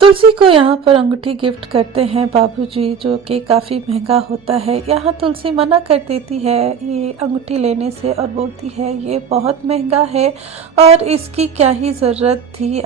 तुलसी को यहाँ पर अंगूठी गिफ्ट करते हैं बाबूजी, जो कि काफ़ी महंगा होता है। यहाँ तुलसी मना कर देती है ये अंगूठी लेने से और बोलती है ये बहुत महंगा है और इसकी क्या ही ज़रूरत थी।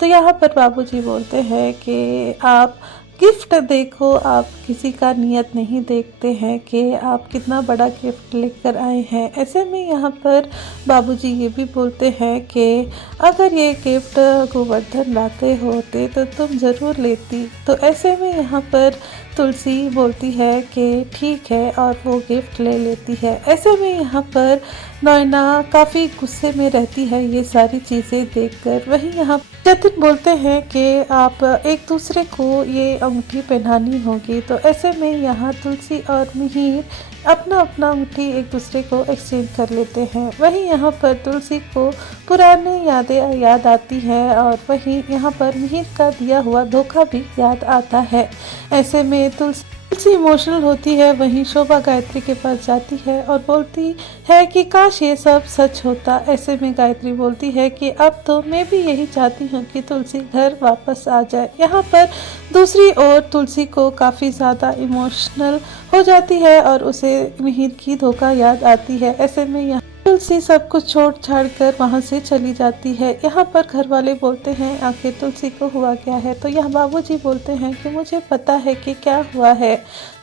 तो यहाँ पर बाबूजी बोलते हैं कि आप गिफ्ट देखो, आप किसी का नियत नहीं देखते हैं कि आप कितना बड़ा गिफ्ट लेकर आए हैं। ऐसे में यहाँ पर बाबूजी ये भी बोलते हैं कि अगर ये गिफ्ट गोवर्धन लाते होते तो तुम ज़रूर लेती। तो ऐसे में यहाँ पर तुलसी बोलती है कि ठीक है और वो गिफ्ट ले लेती है। ऐसे में यहाँ पर नैना काफ़ी गुस्से में रहती है ये सारी चीज़ें देखकर। वहीं यहाँ जतिन बोलते हैं कि आप एक दूसरे को ये अंगूठी पहनानी होगी। तो ऐसे में यहाँ तुलसी और मिहिर अपना अपना अंगूठी एक दूसरे को एक्सचेंज कर लेते हैं। वहीं यहाँ पर तुलसी को पुरानी यादें याद आती है और वहीं यहाँ पर मिहिर का दिया हुआ धोखा भी याद आता है। ऐसे में तुलसी इमोशनल होती है। वहीं शोभा गायत्री के पास जाती है और बोलती है कि काश ये सब सच होता। ऐसे में गायत्री बोलती है कि अब तो मैं भी यही चाहती हूँ कि तुलसी घर वापस आ जाए। यहाँ पर दूसरी ओर तुलसी को काफ़ी ज़्यादा इमोशनल हो जाती है और उसे मिहिर की धोखा याद आती है। ऐसे में यहाँ तुलसी सब कुछ छोड़ छाड़ कर वहाँ से चली जाती है। यहाँ पर घर वाले बोलते हैं आखिर तुलसी को हुआ क्या है। तो यहाँ बाबूजी बोलते हैं कि मुझे पता है कि क्या हुआ है।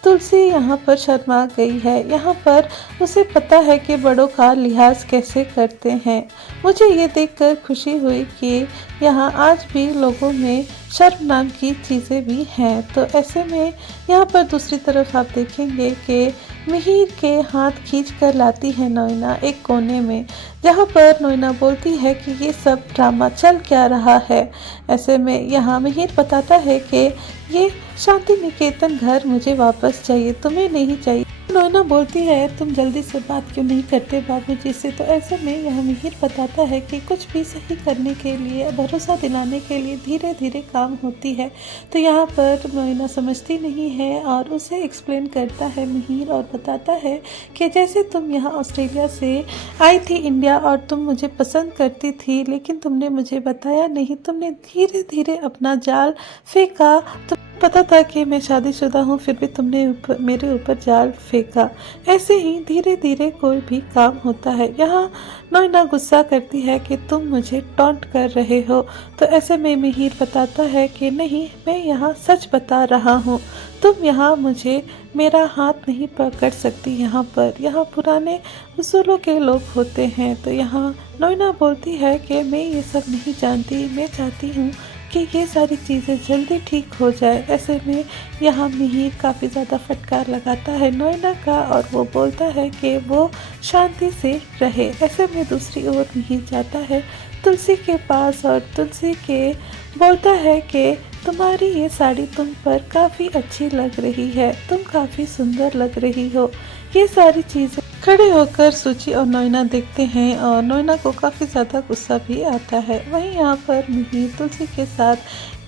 तुलसी यहाँ पर शर्मा गई है। यहाँ पर उसे पता है कि बड़ों का लिहाज कैसे करते हैं। मुझे ये देखकर खुशी हुई कि यहाँ आज भी लोगों में शर्म नाम की चीज़ें भी हैं। तो ऐसे में यहाँ पर दूसरी तरफ आप देखेंगे कि मिहिर के हाथ खींच कर लाती है नैना एक कोने में, जहाँ पर नैना बोलती है कि ये सब ड्रामा चल क्या रहा है। ऐसे में यहाँ मिहिर बताता है कि ये शांति निकेतन घर मुझे वापस चाहिए, तुम्हें नहीं चाहिए। नैना बोलती है तुम जल्दी से बात क्यों नहीं करते बाबूजी से। तो ऐसे में यह मिहिर बताता है कि कुछ भी सही करने के लिए, भरोसा दिलाने के लिए धीरे धीरे काम होती है। तो यहाँ पर नैना समझती नहीं है और उसे एक्सप्लेन करता है मिहिर और बताता है कि जैसे तुम यहाँ ऑस्ट्रेलिया से आई थी इंडिया और तुम मुझे पसंद करती थी, लेकिन तुमने मुझे बताया नहीं, तुमने धीरे धीरे अपना जाल फेंका। तो पता था कि मैं शादीशुदा हूँ, फिर भी तुमने मेरे ऊपर जाल फेंका। ऐसे ही धीरे धीरे कोई भी काम होता है। यहाँ नैना गुस्सा करती है कि तुम मुझे टॉन्ट कर रहे हो। तो ऐसे में मिहिर बताता है कि नहीं, मैं यहाँ सच बता रहा हूँ, तुम यहाँ मुझे मेरा हाथ नहीं पकड़ सकती। यहाँ पुराने उसूलों के लोग होते हैं। तो यहाँ नैना बोलती है कि मैं ये सब नहीं जानती, मैं चाहती हूँ कि ये सारी चीज़ें जल्दी ठीक हो जाए। ऐसे में यहाँ मिहिर काफ़ी ज़्यादा फटकार लगाता है नैना का और वो बोलता है कि वो शांति से रहे। ऐसे में दूसरी ओर मिहिर जाता है तुलसी के पास और तुलसी के बोलता है कि तुम्हारी ये साड़ी तुम पर काफ़ी अच्छी लग रही है, तुम काफ़ी सुंदर लग रही हो। ये सारी चीज़ें खड़े होकर सुची और नैना देखते हैं और नैना को काफ़ी ज़्यादा गुस्सा भी आता है। वहीं यहाँ पर मिहिर तुलसी के साथ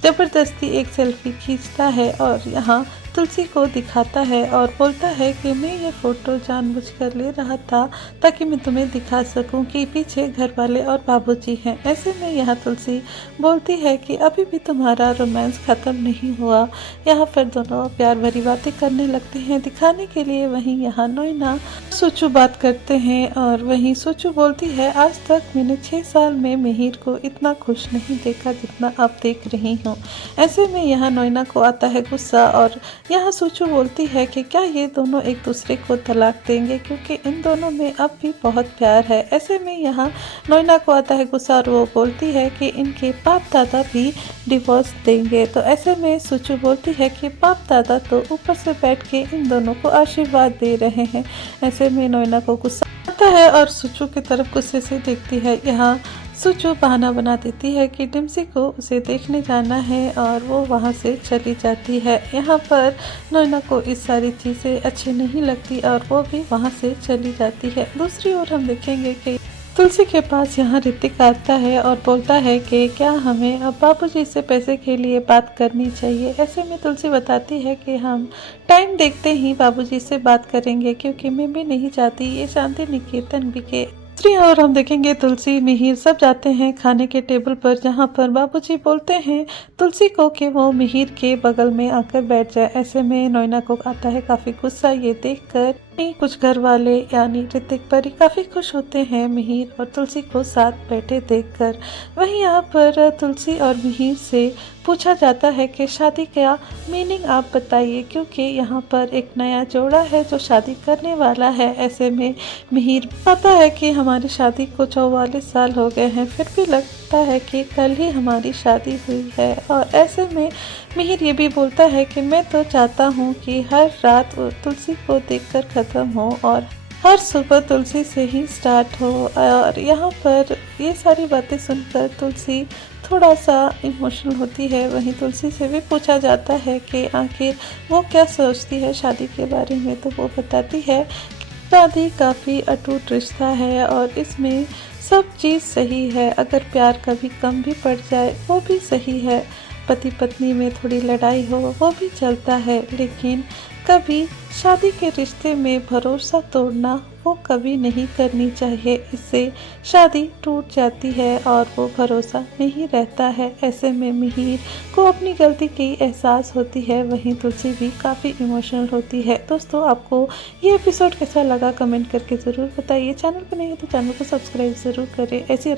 ज़बरदस्ती एक सेल्फी खींचता है और यहाँ तुलसी को दिखाता है और बोलता है कि मैं ये फ़ोटो जानबूझकर ले रहा था ताकि मैं तुम्हें दिखा सकूं कि पीछे घर वाले और बाबूजी हैं। ऐसे में यहाँ तुलसी बोलती है कि अभी भी तुम्हारा रोमांस ख़त्म नहीं हुआ। यहाँ पर दोनों प्यार भरी बातें करने लगते हैं दिखाने के लिए। वहीं यहाँ नैना सोचू बात करते हैं और वहीं सोचू बोलती है आज तक मैंने 6 साल में मिहिर को इतना खुश नहीं देखा जितना आप देख रही हो। ऐसे में यहाँ नैना को आता है गुस्सा और यहाँ सोचू बोलती है कि क्या ये दोनों एक दूसरे को तलाक देंगे, क्योंकि इन दोनों में अब भी बहुत प्यार है। ऐसे में यहाँ नैना को आता है गुस्सा और वो बोलती है कि इनके बाप दादा भी डिवोर्स देंगे। तो ऐसे में सोचू बोलती है कि बाप दादा तो ऊपर से बैठ के इन दोनों को आशीर्वाद दे रहे हैं। ऐसे में नैना को गुस्सा आता है और सोचू की तरफ गुस्से से देखती है। यहाँ सोचू बहाना बना देती है कि डिम्सी को उसे देखने जाना है और वो वहाँ से चली जाती है। यहाँ पर नैना को इस सारी चीज़ें अच्छी नहीं लगती और वो भी वहाँ से चली जाती है। दूसरी ओर हम देखेंगे कि तुलसी के पास यहाँ ऋतिक आता है और बोलता है कि क्या हमें अब बाबूजी से पैसे के लिए बात करनी चाहिए। ऐसे में तुलसी बताती है कि हम टाइम देखते ही बाबूजी से बात करेंगे, क्योंकि मैं भी नहीं चाहती ये शांति निकेतन बिके। दूसरी ओर हम देखेंगे तुलसी मिहिर सब जाते हैं खाने के टेबल पर, जहाँ पर बाबूजी बोलते हैं तुलसी को कि वो मिहिर के बगल में आकर बैठ जाए। ऐसे में नोएना को आता है काफ़ी गुस्सा ये देखकर। नहीं, कुछ घर वाले यानी ऋतिक परी काफ़ी खुश होते हैं मिहिर और तुलसी को साथ बैठे देखकर। वहीं यहाँ पर तुलसी और मिहिर से पूछा जाता है कि शादी का मीनिंग आप बताइए, क्योंकि यहाँ पर एक नया जोड़ा है जो शादी करने वाला है। ऐसे में मिहिर पता है कि हमारी शादी को 44 साल हो गए हैं, फिर भी लगता है कि कल ही हमारी शादी हुई है। और ऐसे में मिहिर ये भी बोलता है कि मैं तो चाहता हूँ कि हर रात तुलसी को देखकर ख़त्म हो और हर सुबह तुलसी से ही स्टार्ट हो। और यहाँ पर ये सारी बातें सुनकर तुलसी थोड़ा सा इमोशनल होती है। वहीं तुलसी से भी पूछा जाता है कि आखिर वो क्या सोचती है शादी के बारे में, तो वो बताती है शादी काफ़ी अटूट रिश्ता है और इसमें सब चीज़ सही है। अगर प्यार कभी कम भी पड़ जाए वो भी सही है, पति पत्नी में थोड़ी लड़ाई हो वो भी चलता है, लेकिन कभी शादी के रिश्ते में भरोसा तोड़ना वो कभी नहीं करनी चाहिए। इससे शादी टूट जाती है और वो भरोसा नहीं रहता है। ऐसे में मिहिर को अपनी गलती की एहसास होती है। वहीं तुलसी भी काफ़ी इमोशनल होती है। दोस्तों, आपको ये एपिसोड कैसा लगा कमेंट करके ज़रूर बताइए। चैनल पर नहीं है तो चैनल को सब्सक्राइब ज़रूर करें। ऐसे